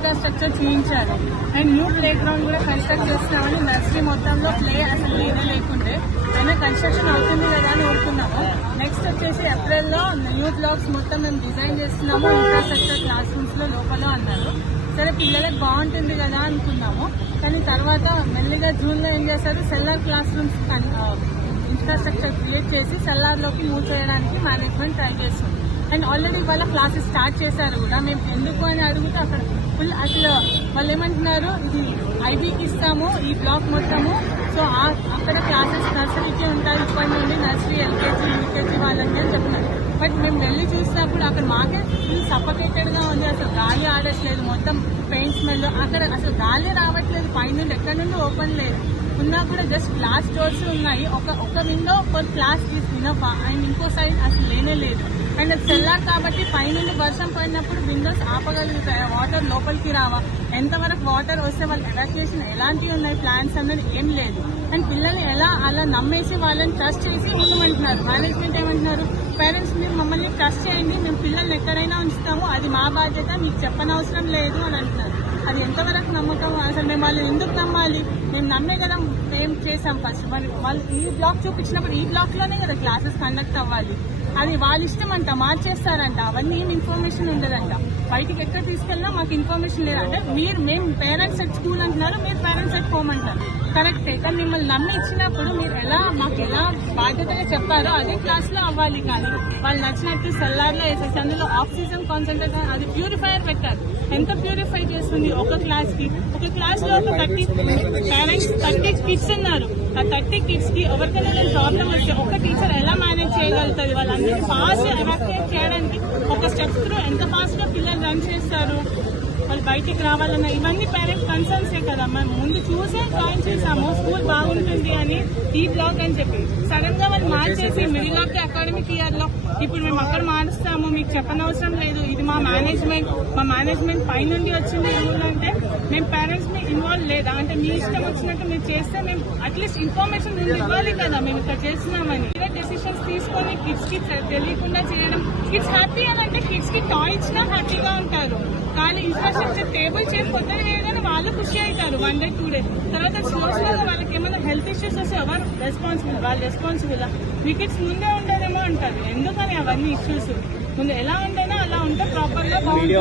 Infrastructure చేయించారు. And new play ground కూడా construct చేస్తున్నామని నర్సరీ మొత్తంలో ప్లే అసలు లేకుండే అయినా కన్స్ట్రక్షన్ అవుతుంది కదా అని కోరుకున్నాము. నెక్స్ట్ వచ్చేసి ఏప్రిల్లో న్యూ బ్లాక్స్ మొత్తం మేము డిజైన్ చేస్తున్నాము ఇన్ఫ్రాస్ట్రక్చర్ క్లాస్ రూమ్స్ లో లోపల అన్నారు. సరే పిల్లలకు బాగుంటుంది కదా అనుకున్నాము. కానీ తర్వాత మెల్లిగా జూన్ లో ఏం చేశారు, cellar class rooms infrastructure create చేసి సెల్లార్లోకి మూవ్ చేయడానికి మేనేజ్మెంట్ ట్రై చేస్తుంది. అండ్ ఆల్రెడీ వాళ్ళ క్లాసెస్ స్టార్ట్ చేశారు కూడా. మేము ఎందుకు అని అడిగితే అక్కడ ఫుల్ అసలు వాళ్ళు ఏమంటున్నారు, ఇది ఐబీకి ఇస్తాము ఈ బ్లాక్ మొత్తము, సో అక్కడ క్లాసెస్ నర్సరీకి ఉంటాయి ఇప్పటి నుండి, నర్సరీ ఎల్కేజీ యూకేజీ వాళ్ళకి అని చెప్తున్నారు. బట్ మేము వెళ్ళి చూసినప్పుడు అక్కడ మాకే ఫుల్ సఫకేటెడ్ గా ఉంది. అసలు గాలి ఆడట్లేదు, మొత్తం పెయింట్ స్మెల్, అక్కడ అసలు గాలి రావట్లేదు, పైనుండి ఎక్కడి నుండి ఓపెన్ లేదు. ఉన్నా కూడా జస్ట్ గ్లాస్ డోర్స్ ఉన్నాయి. ఒక విండో ఒక క్లాస్ ఇస్ ఇనఫ్. అండ్ ఇంకో సైడ్ అసలు లేనే లేదు. అండ్ అది సెల్లార్ కాబట్టి పైనుండి వర్షం పడినప్పుడు విండోస్ ఆపగలుగుతాయా, వాటర్ లోపలికి రావా, ఎంతవరకు వాటర్ వస్తే వాళ్ళు ఎవాక్యుయేషన్ ఎలాంటివి ఉన్నాయి ప్లాన్స్ అనేది ఏం లేదు. అండ్ పిల్లల్ని ఎలా అలా నమ్మేసి వాళ్ళని ట్రస్ట్ చేసి ఉండమంటున్నారు. మేనేజ్మెంట్ ఏమంటున్నారు, పేరెంట్స్ మీరు మమ్మల్ని ట్రస్ట్ చేయండి, మేము పిల్లల్ని ఎక్కడైనా ఉంచుతాము, అది మా బాధ్యత, మీకు చెప్పనవసరం లేదు అని అంటున్నారు. అది ఎంతవరకు నమ్మకం, అసలు మేము వాళ్ళు ఎందుకు నమ్మాలి? మేము నమ్మే కదా మేము చేసాం ఫస్ట్. మరి వాళ్ళు ఈ బ్లాక్ చూపించినప్పుడు ఈ బ్లాక్ లోనే కదా క్లాసెస్ కండక్ట్ అవ్వాలి. అది వాళ్ళ ఇష్టం అంట, మార్చేస్తారంట, అవన్నీ ఏం ఇన్ఫర్మేషన్ ఉండదంట. బయటికి ఎక్కడ తీసుకెళ్ళినా మాకు ఇన్ఫర్మేషన్ లేదంటే మేము పేరెంట్స్ ఎట్ స్కూల్ అంటున్నారు, మీరు పేరెంట్స్ ఎట్ హోమ్ అంటారు. కరెక్టే, కానీ మిమ్మల్ని నమ్మి ఇచ్చినప్పుడు మీరు మాకు ఎలా బాధ్యతగా చెప్పారో అదే క్లాస్ లో అవ్వాలి. కానీ వాళ్ళు నచ్చినట్టు సెల్లార్లో వేసేసి అందులో ఆక్సిజన్ కాన్సన్ట్రేషన్, అది ప్యూరిఫైయర్ పెట్టారు. ఎంత ప్యూరిఫై చేస్తుంది ఒక క్లాస్ కి? ఒక క్లాస్ లో 30 పేరెంట్స్ 30 కిడ్స్ ఉన్నారు. ఆ 30 కిడ్స్ కి ఎవరికైనా ప్రాబ్లం వస్తే ఒక టీచర్ ఎలా మేనేజ్ చేయగలుగుతుంది? వాళ్ళందరినీ ఫాస్ట్ ఎవాక్యుయేట్ చేయడానికి ఒక స్టెప్స్ త్రూ ఎంత ఫాస్ట్ గా పిల్లలు రన్ చేస్తారు, వాళ్ళు బయటికి రావాలన్న ఇవన్నీ పేరెంట్స్ కన్సర్న్సే కదా. మేము ముందు చూసే జాయిన్ చేసాము స్కూల్ బాగుంటుంది అని ఈ బ్లాక్ అని చెప్పి, సడన్ గా వాళ్ళు మార్చేసి middle of the academic year లో ఇప్పుడు మేము అక్కడ మారుస్తాము, మీకు చెప్పనవసరం లేదు, ఇది మా మేనేజ్మెంట్ పైనుండి వచ్చింది రూల్ అంటే మేము పేరెంట్స్ ని ఇన్వాల్వ్ లేదా అంటే మీ ఇష్టం వచ్చినట్టు మీరు చేస్తే మేము అట్లీస్ట్ ఇన్ఫర్మేషన్ ఇవ్వాలి కదా మేము ఇక్కడ చేస్తున్నామని. డెసిషన్స్ తీసుకొని కిడ్స్ కి తెలియకుండా చేయడం, కిడ్స్ హ్యాపీ అని అంటే కిడ్స్ కి టాయ్ ఇచ్చినా హ్యాపీగా ఉంటారు. కానీ ఇన్ఫ్రాస్ట్రక్చర్ టేబుల్ చేయకపోతే కానీ వాళ్ళు ఖుషి అవుతారు 1 day 2 days. తర్వాత స్లోగా వాళ్ళకి ఏమైనా హెల్త్ ఇష్యూస్ వస్తే ఎవరు రెస్పాన్సిబుల్? వాళ్ళు రెస్పాన్సిబుల్. వికెట్స్ ముందే ఉండేదేమో అంటారు. ఎందుకని అవన్నీ ఇష్యూస్? ముందు ఎలా ఉండేనా అలా ఉంటే ప్రాపర్ గా బాగుంటుంది.